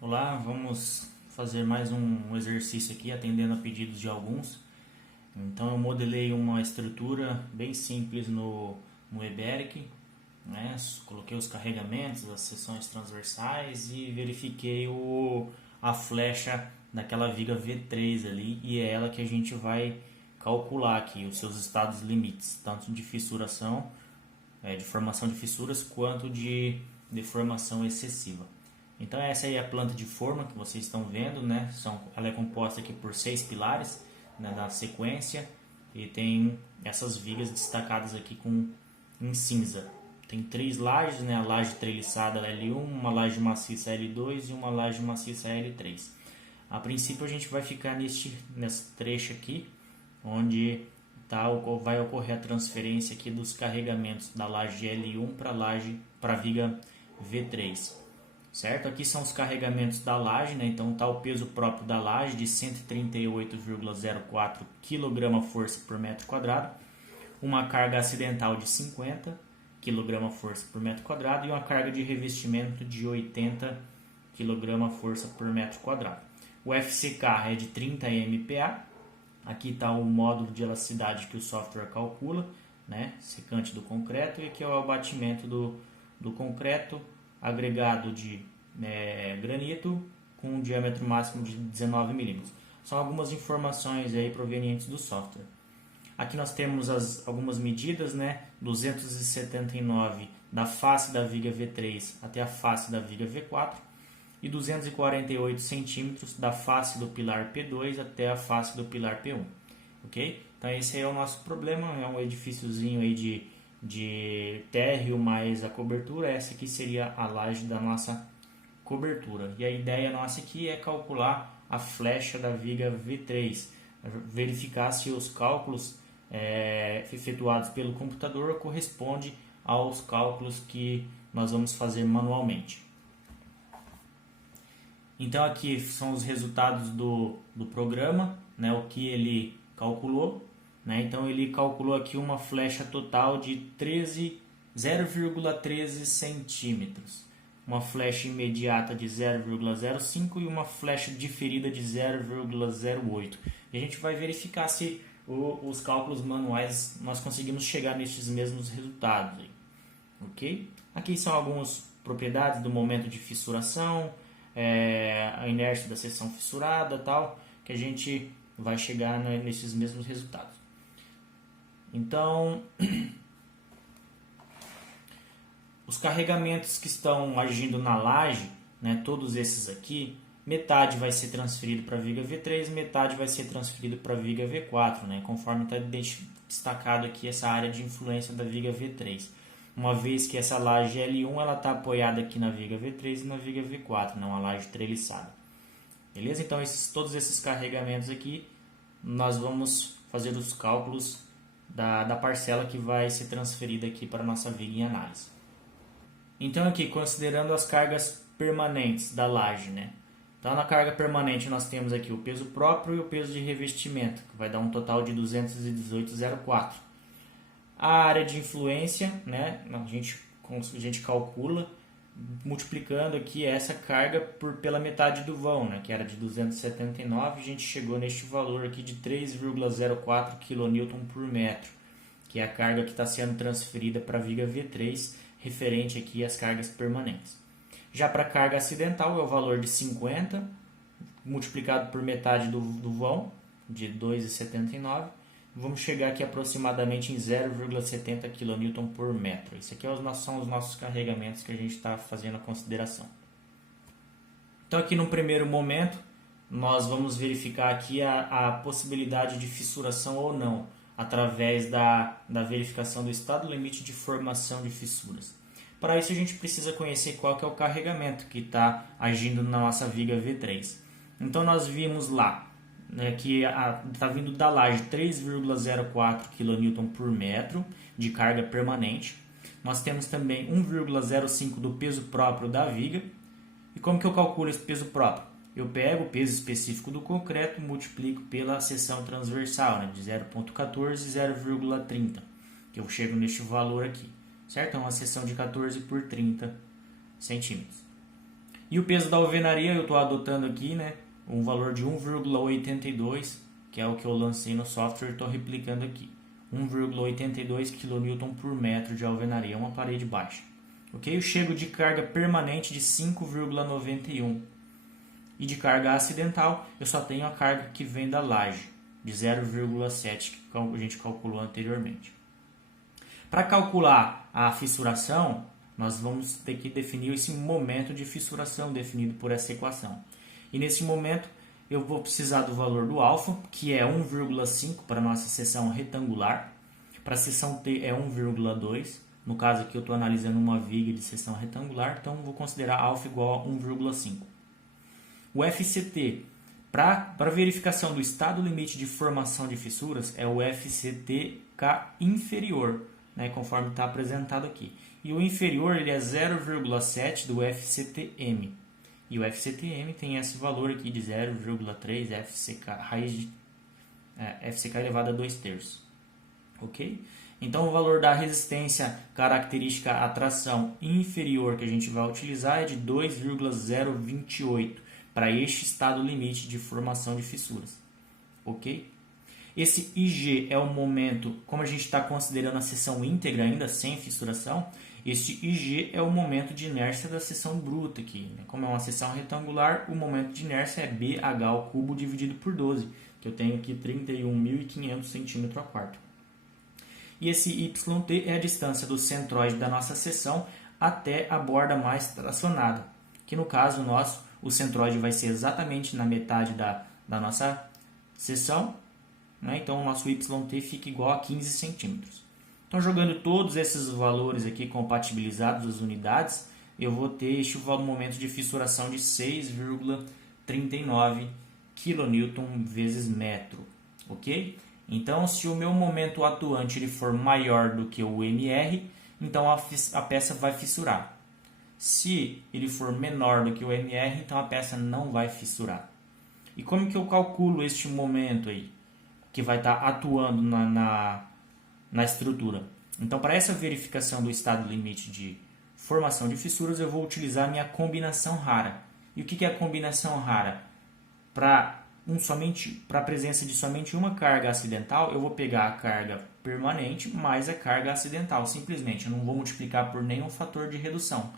Olá, vamos fazer mais um exercício aqui, atendendo a pedidos de alguns. Então eu modelei uma estrutura bem simples no Eberic, né? Coloquei os carregamentos, as seções transversais e verifiquei a flecha daquela viga V3 ali, e é ela que a gente vai calcular aqui os seus estados limites, tanto de fissuração, de formação de fissuras, quanto de deformação excessiva. Então essa aí é a planta de forma que vocês estão vendo, né? Ela é composta aqui por 6 pilares, né, da sequência, e tem essas vigas destacadas aqui em cinza. Tem 3 lajes, né? A laje treliçada L1, uma laje maciça L2 e uma laje maciça L3. A princípio a gente vai ficar nesse trecho aqui, onde vai ocorrer a transferência aqui dos carregamentos da laje L1 para a viga V3. Certo? Aqui são os carregamentos da laje, né? Então está o peso próprio da laje de 138,04 kg força por metro quadrado, uma carga acidental de 50 kg força por metro quadrado e uma carga de revestimento de 80 kg força por metro quadrado. O FCK é de 30 MPa. Aqui está o módulo de elasticidade que o software calcula, né? Secante do concreto, e aqui é o abatimento do concreto agregado de granito com um diâmetro máximo de 19 milímetros. São algumas informações aí provenientes do software. Aqui nós temos algumas medidas, né? 279 da face da viga V3 até a face da viga V4 e 248 centímetros da face do pilar P2 até a face do pilar P1. Ok? Então esse aí é o nosso problema, é um edifíciozinho aí de térreo mais a cobertura. Essa aqui seria a laje da nossa cobertura. E a ideia nossa aqui é calcular a flecha da viga V3, verificar se os cálculos efetuados pelo computador correspondem aos cálculos que nós vamos fazer manualmente. Então aqui são os resultados do programa, né, o que ele calculou. Né? Então ele calculou aqui uma flecha total de 0,13 centímetros, uma flecha imediata de 0,05 e uma flecha diferida de 0,08. E a gente vai verificar se os cálculos manuais nós conseguimos chegar nesses mesmos resultados. Aí. Ok? Aqui são algumas propriedades do momento de fissuração, a inércia da seção fissurada, tal, que a gente vai chegar nesses mesmos resultados. Então, os carregamentos que estão agindo na laje, né, todos esses aqui, metade vai ser transferido para a viga V3, metade vai ser transferido para a viga V4, né, conforme está destacado aqui essa área de influência da viga V3. Uma vez que essa laje L1 está apoiada aqui na viga V3 e na viga V4, né, uma laje treliçada. Beleza? Então, todos esses carregamentos aqui, nós vamos fazer os cálculos da parcela que vai ser transferida aqui para a nossa viga em análise. Então aqui, considerando as cargas permanentes da laje, né? Então na carga permanente nós temos aqui o peso próprio e o peso de revestimento, que vai dar um total de 218,04. A área de influência, né? A gente calcula multiplicando aqui essa carga pela metade do vão, né? Que era de 279, a gente chegou neste valor aqui de 3,04 kN por metro, que é a carga que está sendo transferida para a viga V3, referente aqui às cargas permanentes. Já para a carga acidental é o valor de 50, multiplicado por metade do vão, de 2,79, vamos chegar aqui aproximadamente em 0,70 kN por metro. Isso aqui são os nossos carregamentos que a gente está fazendo a consideração. Então aqui no primeiro momento, nós vamos verificar aqui a possibilidade de fissuração ou não, através da verificação do estado limite de formação de fissuras. Para isso a gente precisa conhecer qual que é o carregamento que está agindo na nossa viga V3. Então nós vimos lá, né, que está vindo da laje 3,04 kN por metro de carga permanente. Nós temos também 1,05 do peso próprio da viga. E como que eu calculo esse peso próprio? Eu pego o peso específico do concreto e multiplico pela seção transversal, né, de 0,14 e 0,30, que eu chego neste valor aqui, certo? É uma seção de 14 por 30 centímetros. E o peso da alvenaria eu estou adotando aqui, né, um valor de 1,82, que é o que eu lancei no software e estou replicando aqui. 1,82 kN por metro de alvenaria, uma parede baixa. Ok? Eu chego de carga permanente de 5,91. E de carga acidental, eu só tenho a carga que vem da laje, de 0,7, que a gente calculou anteriormente. Para calcular a fissuração, nós vamos ter que definir esse momento de fissuração definido por essa equação. E nesse momento, eu vou precisar do valor do alfa, que é 1,5 para a nossa seção retangular. Para a seção T é 1,2. No caso aqui eu estou analisando uma viga de seção retangular, então vou considerar alfa igual a 1,5. O FCT, para verificação do estado limite de formação de fissuras, é o FCTK inferior, né, conforme está apresentado aqui. E o inferior ele é 0,7 do FCTM. E o FCTM tem esse valor aqui de 0,3 FCK elevado a 2/3. Ok? Então o valor da resistência característica à tração inferior que a gente vai utilizar é de 2,028 para este estado limite de formação de fissuras. Ok? Esse IG é o momento, como a gente está considerando a seção íntegra ainda sem fissuração, este IG é o momento de inércia da seção bruta aqui. Né? Como é uma seção retangular, o momento de inércia é BH ao cubo dividido por 12, que eu tenho aqui 31.500 cm². E esse YT é a distância do centroide da nossa seção até a borda mais tracionada, que no caso nosso, o centroide vai ser exatamente na metade da nossa seção, né? Então o nosso YT fica igual a 15 centímetros. Então jogando todos esses valores aqui compatibilizados às unidades, eu vou ter este momento de fissuração de 6,39 kN vezes metro, ok? Então se o meu momento atuante ele for maior do que o MR, então a peça vai fissurar. Se ele for menor do que o MR, então a peça não vai fissurar. E como que eu calculo este momento aí, que vai estar atuando na estrutura? Então, para essa verificação do estado limite de formação de fissuras, eu vou utilizar a minha combinação rara. E o que é a combinação rara? Para a presença de somente uma carga acidental, eu vou pegar a carga permanente mais a carga acidental, simplesmente. Eu não vou multiplicar por nenhum fator de redução.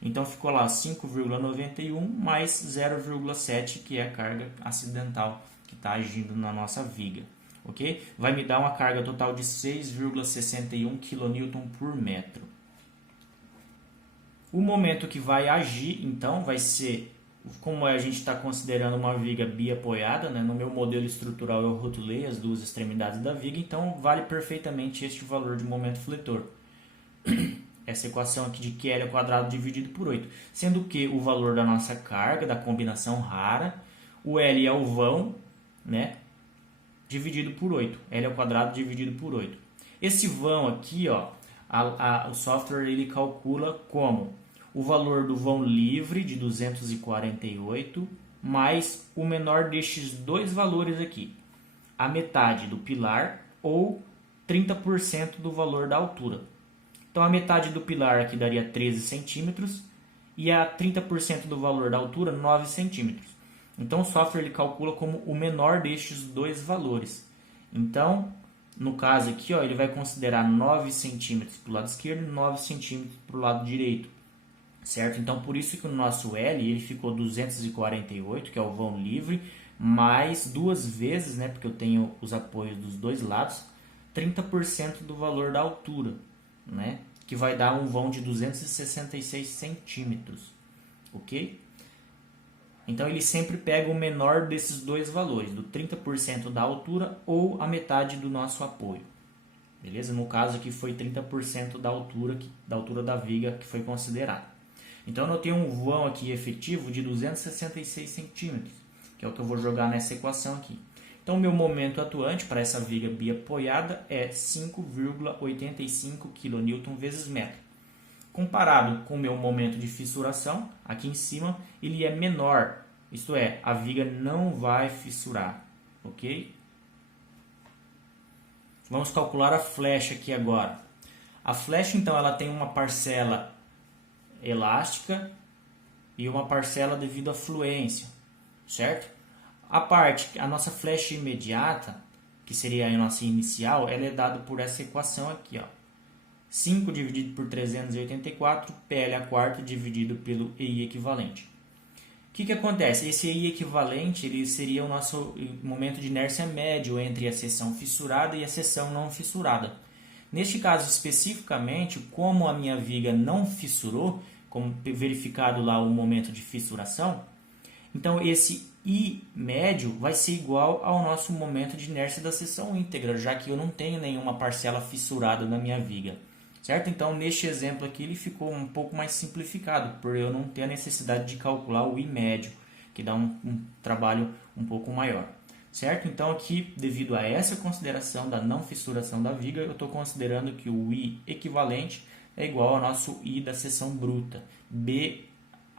Então ficou lá 5,91 mais 0,7, que é a carga acidental que está agindo na nossa viga. Okay? Vai me dar uma carga total de 6,61 kN por metro. O momento que vai agir, então, vai ser, como a gente está considerando uma viga biapoiada, né? No meu modelo estrutural eu rotulei as duas extremidades da viga, então vale perfeitamente este valor de momento fletor. Essa equação aqui de QL ao quadrado dividido por 8, sendo que o valor da nossa carga, da combinação rara, o L é o vão, né, dividido por 8, L ao quadrado dividido por 8. Esse vão aqui, ó, o software ele calcula como o valor do vão livre de 248 mais o menor destes dois valores aqui, a metade do pilar ou 30% do valor da altura. Então, a metade do pilar aqui daria 13 centímetros e a 30% do valor da altura, 9 centímetros. Então, o software ele calcula como o menor destes dois valores. Então, no caso aqui, ó, ele vai considerar 9 centímetros para o lado esquerdo e 9 centímetros para o lado direito. Certo? Então, por isso que o nosso L ele ficou 248, que é o vão livre, mais duas vezes, né, porque eu tenho os apoios dos dois lados, 30% do valor da altura, né, que vai dar um vão de 266 centímetros, ok? Então ele sempre pega o menor desses dois valores, do 30% da altura ou a metade do nosso apoio, beleza? No caso aqui foi 30% da altura da viga que foi considerada. Então eu tenho um vão aqui efetivo de 266 centímetros, que é o que eu vou jogar nessa equação aqui. Então, o meu momento atuante para essa viga biapoiada é 5,85 kN vezes metro. Comparado com o meu momento de fissuração, aqui em cima, ele é menor. Isto é, a viga não vai fissurar. Ok? Vamos calcular a flecha aqui agora. A flecha, então, ela tem uma parcela elástica e uma parcela devido à fluência, certo? A nossa flecha imediata, que seria a nossa inicial, ela é dada por essa equação aqui, ó. 5 dividido por 384, PL a quarta dividido pelo EI equivalente. O que acontece? Esse EI equivalente ele seria o nosso momento de inércia médio entre a seção fissurada e a seção não fissurada. Neste caso especificamente, como a minha viga não fissurou, como verificado lá o momento de fissuração, então esse I médio vai ser igual ao nosso momento de inércia da seção íntegra, já que eu não tenho nenhuma parcela fissurada na minha viga. Certo? Então, neste exemplo aqui, ele ficou um pouco mais simplificado, por eu não ter a necessidade de calcular o I médio, que dá um trabalho um pouco maior. Certo? Então, aqui, devido a essa consideração da não fissuração da viga, eu estou considerando que o I equivalente é igual ao nosso I da seção bruta, BH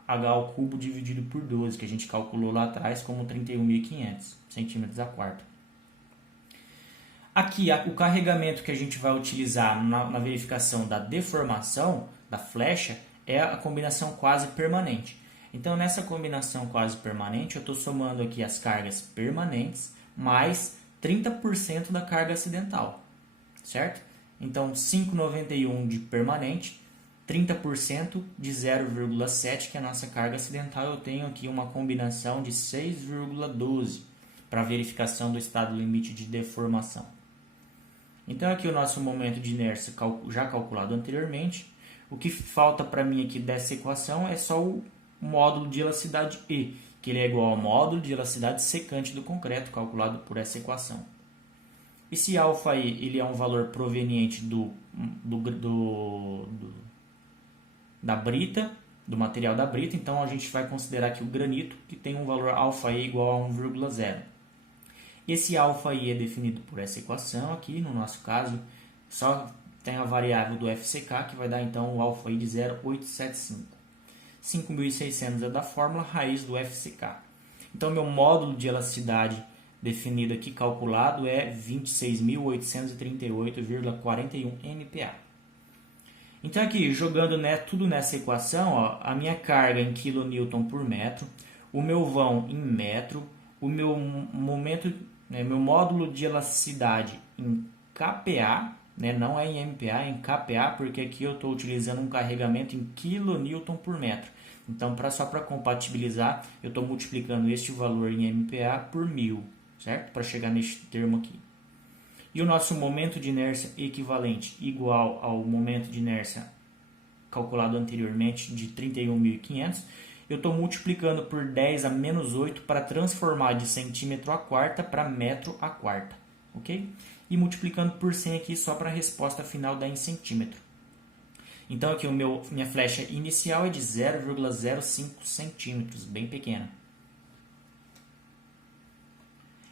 ao cubo dividido por 12, que a gente calculou lá atrás como 31.500 centímetros a quarta. Aqui, o carregamento que a gente vai utilizar na verificação da deformação da flecha é a combinação quase permanente. Então, nessa combinação quase permanente, eu estou somando aqui as cargas permanentes mais 30% da carga acidental, certo? Então, 5,91 de permanente, 30% de 0,7, que é a nossa carga acidental, eu tenho aqui uma combinação de 6,12 para verificação do estado limite de deformação. Então, aqui o nosso momento de inércia já calculado anteriormente. O que falta para mim aqui dessa equação é só o módulo de elasticidade E, que ele é igual ao módulo de elasticidade secante do concreto, calculado por essa equação. Esse alfa E ele é um valor proveniente da brita, do material da brita, então a gente vai considerar aqui o granito, que tem um valor alfa E igual a 1,0. Esse alfa I é definido por essa equação aqui, no nosso caso, só tem a variável do FCK, que vai dar então o alfa I de 0,875. 5.600 é da fórmula raiz do FCK. Então, meu módulo de elasticidade definido aqui, calculado, é 26.838,41 MPa. Então, aqui, jogando tudo nessa equação, ó, a minha carga em kN por metro, o meu vão em metro, o meu momento, meu módulo de elasticidade em kPa, não é em MPa, é em kPa, porque aqui eu estou utilizando um carregamento em kN por metro. Então, só para compatibilizar, eu estou multiplicando este valor em MPa por 1000, certo? Para chegar neste termo aqui. E o nosso momento de inércia equivalente igual ao momento de inércia calculado anteriormente de 31.500, eu estou multiplicando por 10 a menos 8 para transformar de centímetro a quarta para metro a quarta, ok? E multiplicando por 100 aqui só para a resposta final dar em centímetro. Então aqui minha flecha inicial é de 0,05 centímetros, bem pequena.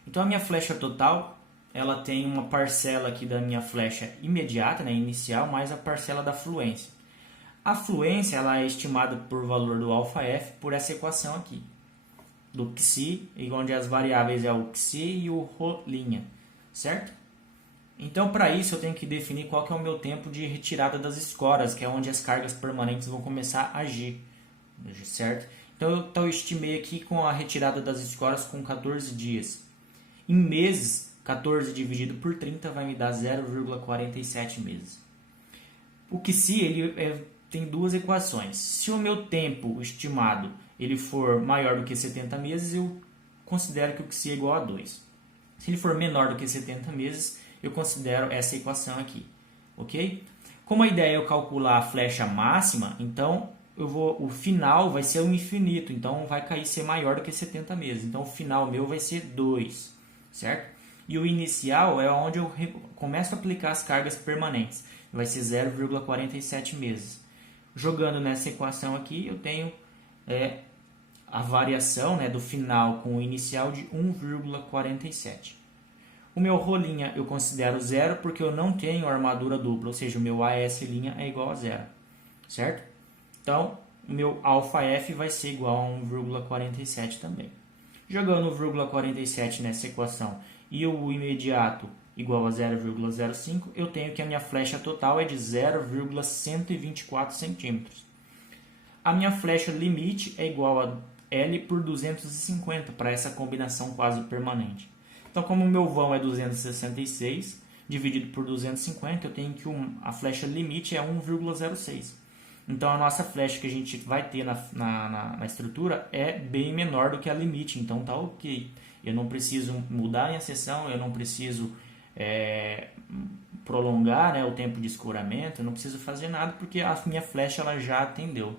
Então a minha flecha total, ela tem uma parcela aqui da minha flecha imediata, inicial, mais a parcela da fluência. A fluência ela é estimada por valor do ΔF por essa equação aqui, do Xi, onde as variáveis é o Xi e o Rho', certo? Então, para isso, eu tenho que definir qual que é o meu tempo de retirada das escoras, que é onde as cargas permanentes vão começar a agir, certo? Então, eu estimei aqui com a retirada das escoras com 14 dias. Em meses, 14 dividido por 30 vai me dar 0,47 meses. O Xi tem duas equações. Se o meu tempo estimado ele for maior do que 70 meses, eu considero que o Xi é igual a 2. Se ele for menor do que 70 meses, eu considero essa equação aqui, ok? Como a ideia é eu calcular a flecha máxima, então o final vai ser o infinito, então vai ser maior do que 70 meses. Então o final meu vai ser 2, certo? E o inicial é onde eu começo a aplicar as cargas permanentes, vai ser 0,47 meses. Jogando nessa equação aqui, eu tenho a variação do final com o inicial de 1,47. O meu Rho' eu considero zero porque eu não tenho armadura dupla, ou seja, o meu AS' é igual a zero, certo? Então, o meu ΔF vai ser igual a 1,47 também. Jogando o 0,47 nessa equação e o imediato igual a 0,05, eu tenho que a minha flecha total é de 0,124 centímetros. a minha flecha limite é igual a L por 250 para essa combinação quase permanente. Então, como o meu vão é 266, dividido por 250, eu tenho que a flecha limite é 1,06. Então, a nossa flecha que a gente vai ter na estrutura é bem menor do que a limite, então tá ok. Eu não preciso mudar a minha seção, eu não preciso prolongar, né, o tempo de escoramento, eu não preciso fazer nada porque a minha flecha ela já atendeu.